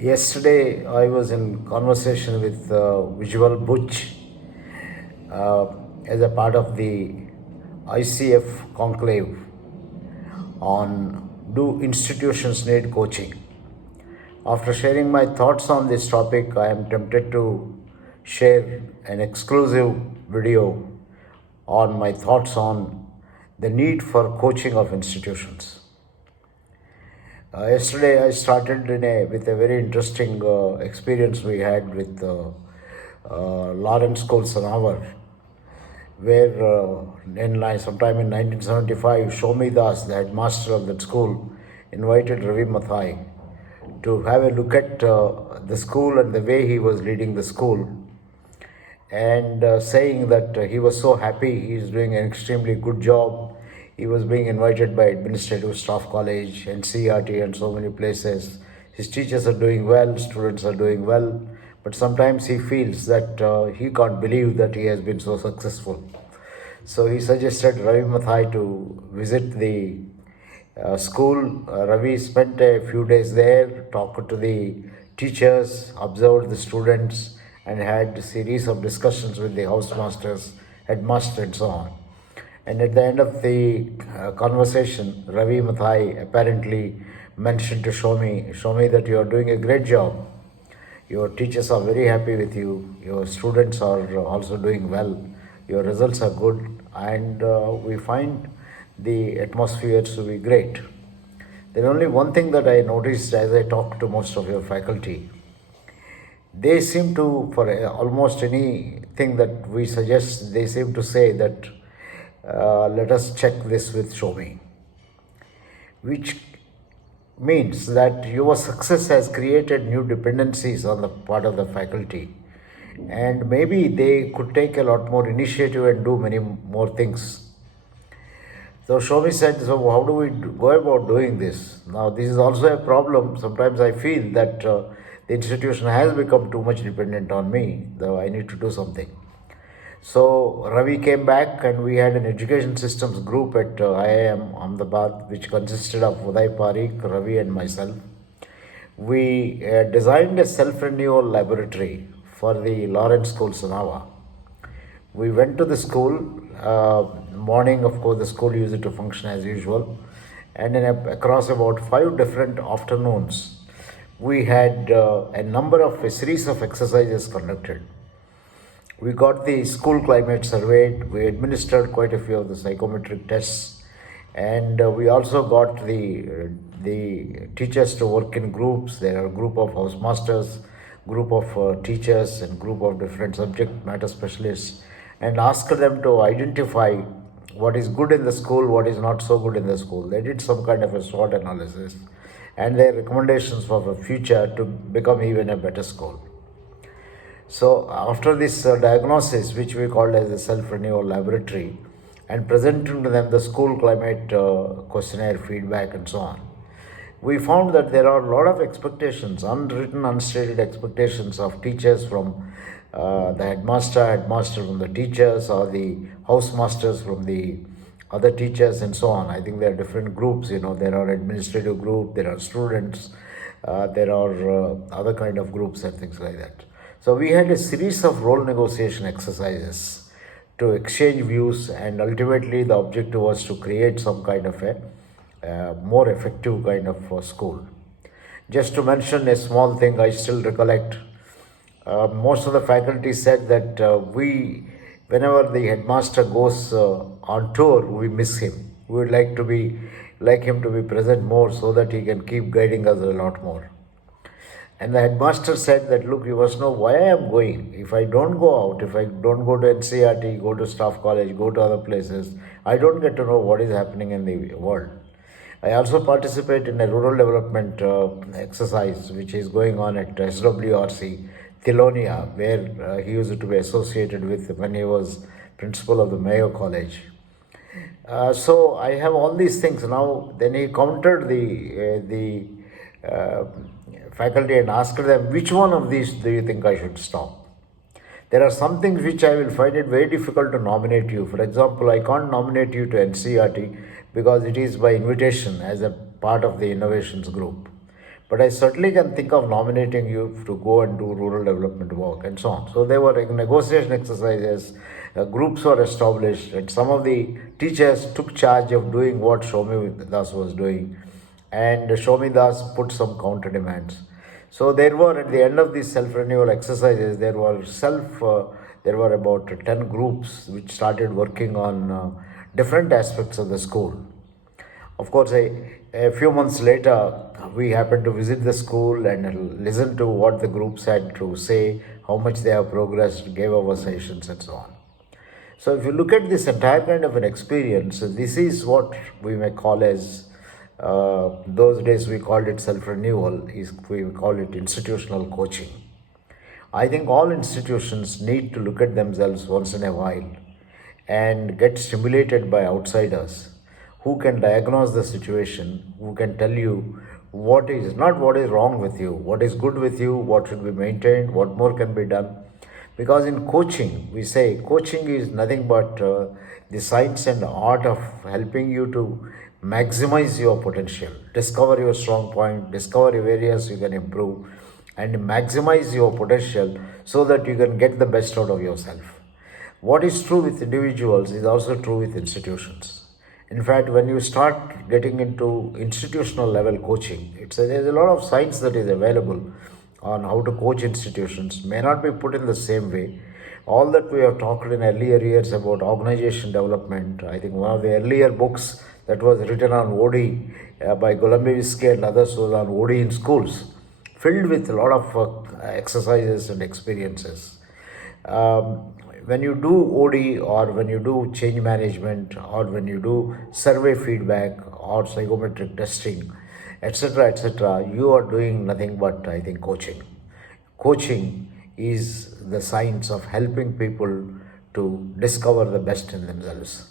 Yesterday, I was in conversation with Visual Butch uh, as a part of the ICF conclave on do institutions need coaching. After sharing my thoughts on this topic, I am tempted to share an exclusive video on my thoughts on the need for coaching of institutions. Yesterday, I started with a very interesting experience we had with Lawrence School Sanawar, where sometime in 1975, Shomi Das, the headmaster of that school, invited Ravi Mathai to have a look at the school and the way he was leading the school, and saying that he was so happy, he is doing an extremely good job. He was being invited by Administrative Staff College, NCERT, and so many places. His teachers are doing well, students are doing well, but sometimes he feels that he can't believe that he has been so successful. So he suggested Ravi Mathai to visit the school. Ravi spent a few days there, talked to the teachers, observed the students, and had a series of discussions with the housemasters, headmaster, and so on. And at the end of the conversation, Ravi Mathai apparently mentioned to Shomi that you are doing a great job. Your teachers are very happy with you. Your students are also doing well. Your results are good, and we find the atmosphere to be great. There is only one thing that I noticed as I talked to most of your faculty. They seem to, for almost anything that we suggest, they seem to say that let us check this with Shomi, which means that your success has created new dependencies on the part of the faculty, and maybe they could take a lot more initiative and do many more things. So Shomi said, so how do we go about doing this? Now this is also a problem. Sometimes I feel that the institution has become too much dependent on me, though I need to do something. So Ravi came back and we had an education systems group at IIM Ahmedabad, which consisted of Uday Parikh, Ravi, and myself. We designed a self-renewal laboratory for the Lawrence School Sanava. We went to the school. Morning, of course, the school used to function as usual. And across about 5 different afternoons, we had a series of exercises conducted. We got the school climate surveyed. We administered quite a few of the psychometric tests, and we also got the teachers to work in groups. There are a group of housemasters, group of teachers, and group of different subject matter specialists, and asked them to identify what is good in the school, what is not so good in the school. They did some kind of a SWOT analysis and their recommendations for the future to become even a better school. So after this diagnosis, which we called as a self-renewal laboratory, and presenting to them the school climate questionnaire feedback and so on, we found that there are a lot of expectations, unwritten, unstated expectations of teachers from the headmaster from the teachers, or the housemasters from the other teachers, and so on. I think there are different groups. There are administrative group, there are students, there are other kind of groups and things like that. So we had a series of role negotiation exercises to exchange views, and ultimately the objective was to create some kind of a more effective kind of school. Just to mention a small thing, I still recollect most of the faculty said that whenever the headmaster goes on tour, we miss him. We would like him to be present more so that he can keep guiding us a lot more. And the headmaster said that, look, you must know why I am going. If I don't go out, if I don't go to NCERT, go to staff college, go to other places, I don't get to know what is happening in the world. I also participate in a rural development exercise which is going on at SWRC, Thilonia, where he used to be associated with when he was principal of the Mayo College. So I have all these things now. Then he countered the faculty and asked them, which one of these do you think I should stop? There are some things which I will find it very difficult to nominate you. For example, I can't nominate you to NCERT because it is by invitation as a part of the innovations group. but I certainly can think of nominating you to go and do rural development work and so on. So there were negotiation exercises, groups were established, and some of the teachers took charge of doing what Shomi Das was doing, and Shomi Das put some counter demands. So there were, at the end of these self-renewal exercises, there were about 10 groups which started working on different aspects of the school. Of course, a few months later, we happened to visit the school and listen to what the groups had to say, how much they have progressed, gave our sessions, and so on. So, if you look at this entire kind of an experience, this is what we may call as those days we called it self-renewal. We call it institutional coaching. I think all institutions need to look at themselves once in a while and get stimulated by outsiders who can diagnose the situation, who can tell you what is not what is wrong with you, what is good with you, what should be maintained, what more can be done. Because in coaching, we say coaching is nothing but the science and art of helping you to maximize your potential, discover your strong point, discover areas you can improve, and maximize your potential so that you can get the best out of yourself. What is true with individuals is also true with institutions. In fact, when you start getting into institutional level coaching, there's a lot of science that is available on how to coach institutions, may not be put in the same way. All that we have talked in earlier years about organization development, I think one of the earlier books that was written on OD by Golumbiewiski and others was on OD in schools, filled with a lot of exercises and experiences. When you do OD or when you do change management or when you do survey feedback or psychometric testing, etc., you are doing nothing but, I think, coaching. Coaching is the science of helping people to discover the best in themselves.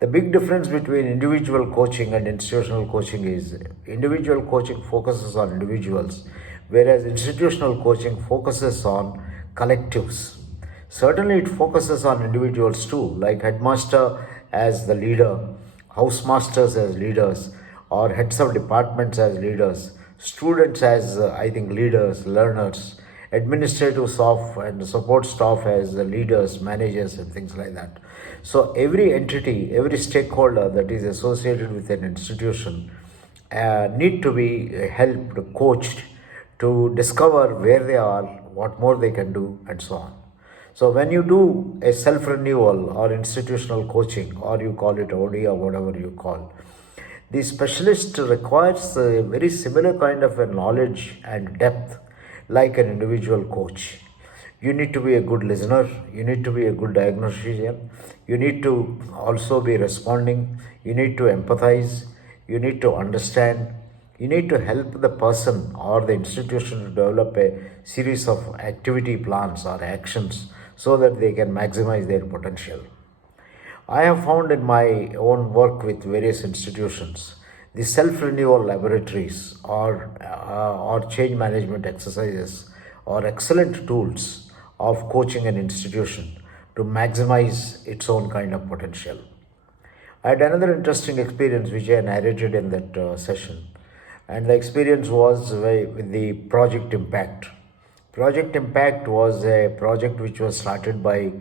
The big difference between individual coaching and institutional coaching is individual coaching focuses on individuals, whereas institutional coaching focuses on collectives. Certainly, it focuses on individuals too, like headmaster as the leader, housemasters as leaders, or heads of departments as leaders, students as I think leaders, learners, administrative staff and support staff as the leaders, managers, and things like that. So every entity, every stakeholder that is associated with an institution need to be helped, coached to discover where they are, what more they can do, and so on. So when you do a self-renewal or institutional coaching, or you call it OD or whatever you call, the specialist requires a very similar kind of a knowledge and depth like an individual coach. You need to be a good listener, you need to be a good diagnostician, you need to also be responding, you need to empathize, you need to understand, you need to help the person or the institution to develop a series of activity plans or actions so that they can maximize their potential. I have found in my own work with various institutions, the self-renewal laboratories or change management exercises are excellent tools of coaching an institution to maximize its own kind of potential. I had another interesting experience which I narrated in that session, and the experience was with the Project Impact. Project Impact was a project which was started by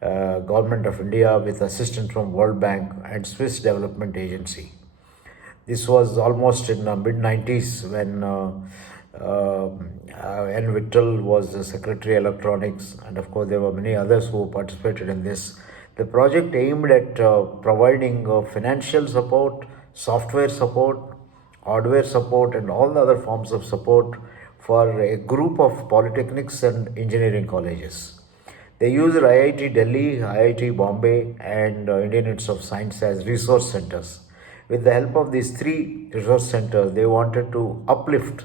Government of India with assistance from World Bank and Swiss Development Agency. This was almost in the mid-90s when N. Vittal was the Secretary Electronics, and of course there were many others who participated in this. The project aimed at providing financial support, software support, hardware support, and all the other forms of support for a group of polytechnics and engineering colleges. They used IIT Delhi, IIT Bombay, and Indian Institute of Science as resource centers. With the help of these three resource centers, they wanted to uplift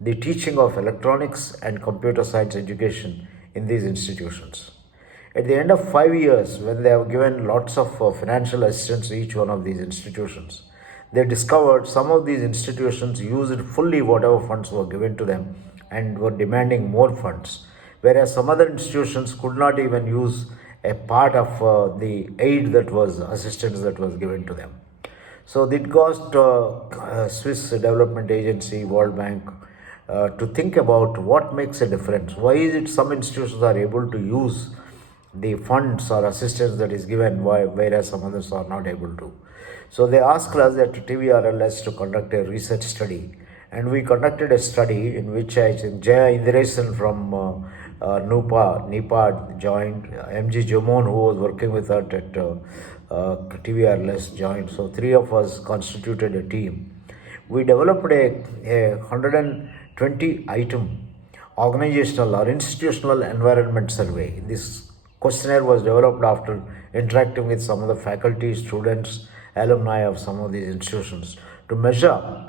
the teaching of electronics and computer science education in these institutions. At the end of 5 years, when they have given lots of financial assistance to each one of these institutions, they discovered some of these institutions used fully whatever funds were given to them and were demanding more funds, whereas some other institutions could not even use a part of the aid that was assistance that was given to them. So it caused Swiss Development Agency, World Bank, to think about what makes a difference. Why is it some institutions are able to use the funds or assistance that is given, whereas some others are not able to? So they asked us at TVRLS to conduct a research study, and we conducted a study in which I think Jaya Indiresan from NIPA joined, MG Jomon, who was working with us at TVRLS, joined. So three of us constituted a team. We developed a 120 item organizational or institutional environment survey. This questionnaire was developed after interacting with some of the faculty, students, alumni of some of these institutions to measure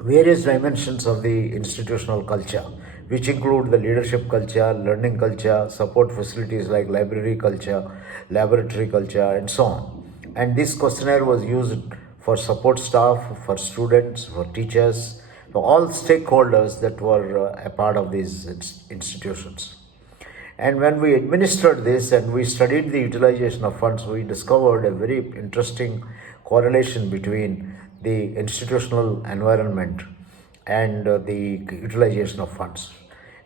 various dimensions of the institutional culture, which include the leadership culture, learning culture, support facilities like library culture, laboratory culture, and so on. And this questionnaire was used for support staff, for students, for teachers, for all stakeholders that were a part of these institutions. And when we administered this and we studied the utilization of funds, we discovered a very interesting correlation between the institutional environment and the utilization of funds.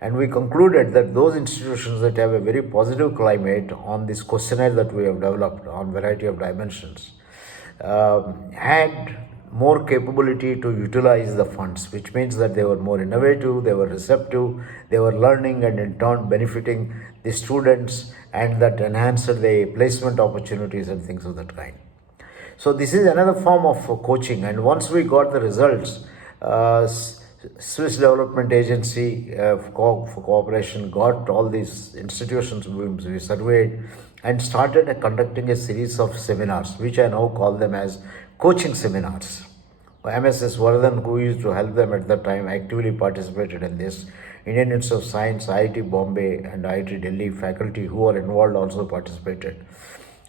And we concluded that those institutions that have a very positive climate on this questionnaire that we have developed on variety of dimensions had more capability to utilize the funds, which means that they were more innovative, they were receptive, they were learning and in turn benefiting the students, and that enhanced the placement opportunities and things of that kind. So this is another form of coaching, and once we got the results, Swiss Development Agency for Cooperation got all these institutions we surveyed and started conducting a series of seminars, which I now call them as coaching seminars. MSS Vardhan, who used to help them at that time, actively participated in this. Indian Institute of Science, IIT Bombay, and IIT Delhi faculty who are involved also participated.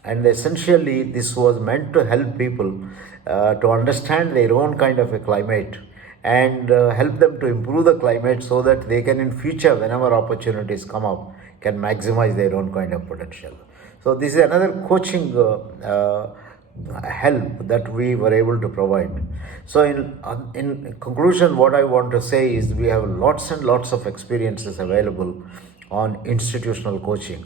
And essentially, this was meant to help people to understand their own kind of a climate and help them to improve the climate so that they can in future, whenever opportunities come up, can maximize their own kind of potential. So this is another coaching help that we were able to provide. So in conclusion, what I want to say is we have lots and lots of experiences available on institutional coaching.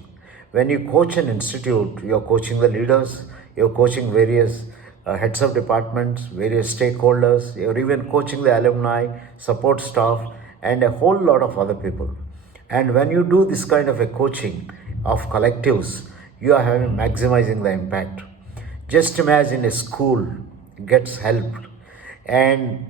When you coach an institute, you're coaching the leaders, you're coaching various heads of departments, various stakeholders, you're even coaching the alumni, support staff, and a whole lot of other people. And when you do this kind of a coaching of collectives, you are having maximizing the impact. Just imagine a school gets helped and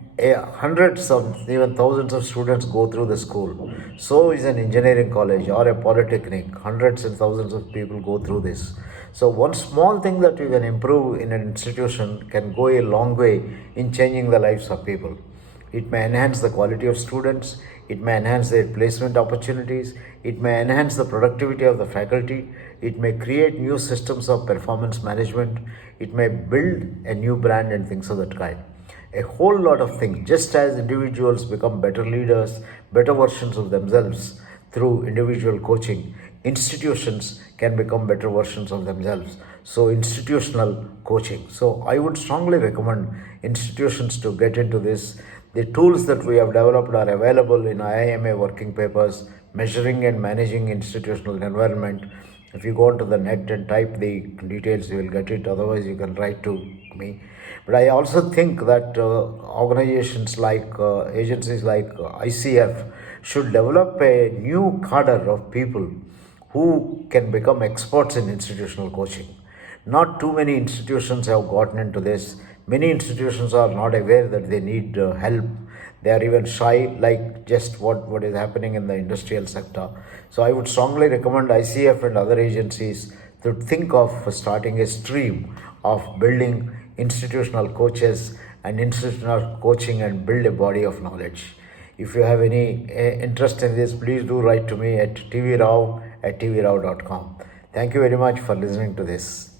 hundreds of even thousands of students go through the school. So is an engineering college or a polytechnic. Hundreds and thousands of people go through this. So one small thing that you can improve in an institution can go a long way in changing the lives of people. It may enhance the quality of students, it may enhance their placement opportunities, it may enhance the productivity of the faculty, it may create new systems of performance management, it may build a new brand and things of that kind. A whole lot of things. Just as individuals become better leaders, better versions of themselves through individual coaching, institutions can become better versions of themselves. So institutional coaching. So I would strongly recommend institutions to get into this. The tools that we have developed are available in IIMA working papers, measuring and managing institutional environment. If you go onto the net and type the details, you will get it. Otherwise, you can write to me. But I also think that organizations like agencies like ICF should develop a new cadre of people who can become experts in institutional coaching. Not too many institutions have gotten into this. Many institutions are not aware that they need help. They are even shy, like just what is happening in the industrial sector. So I would strongly recommend ICF and other agencies to think of starting a stream of building institutional coaches and institutional coaching and build a body of knowledge. If you have any interest in this, please do write to me at tvrao@tvrao.com. Thank you very much for listening to this.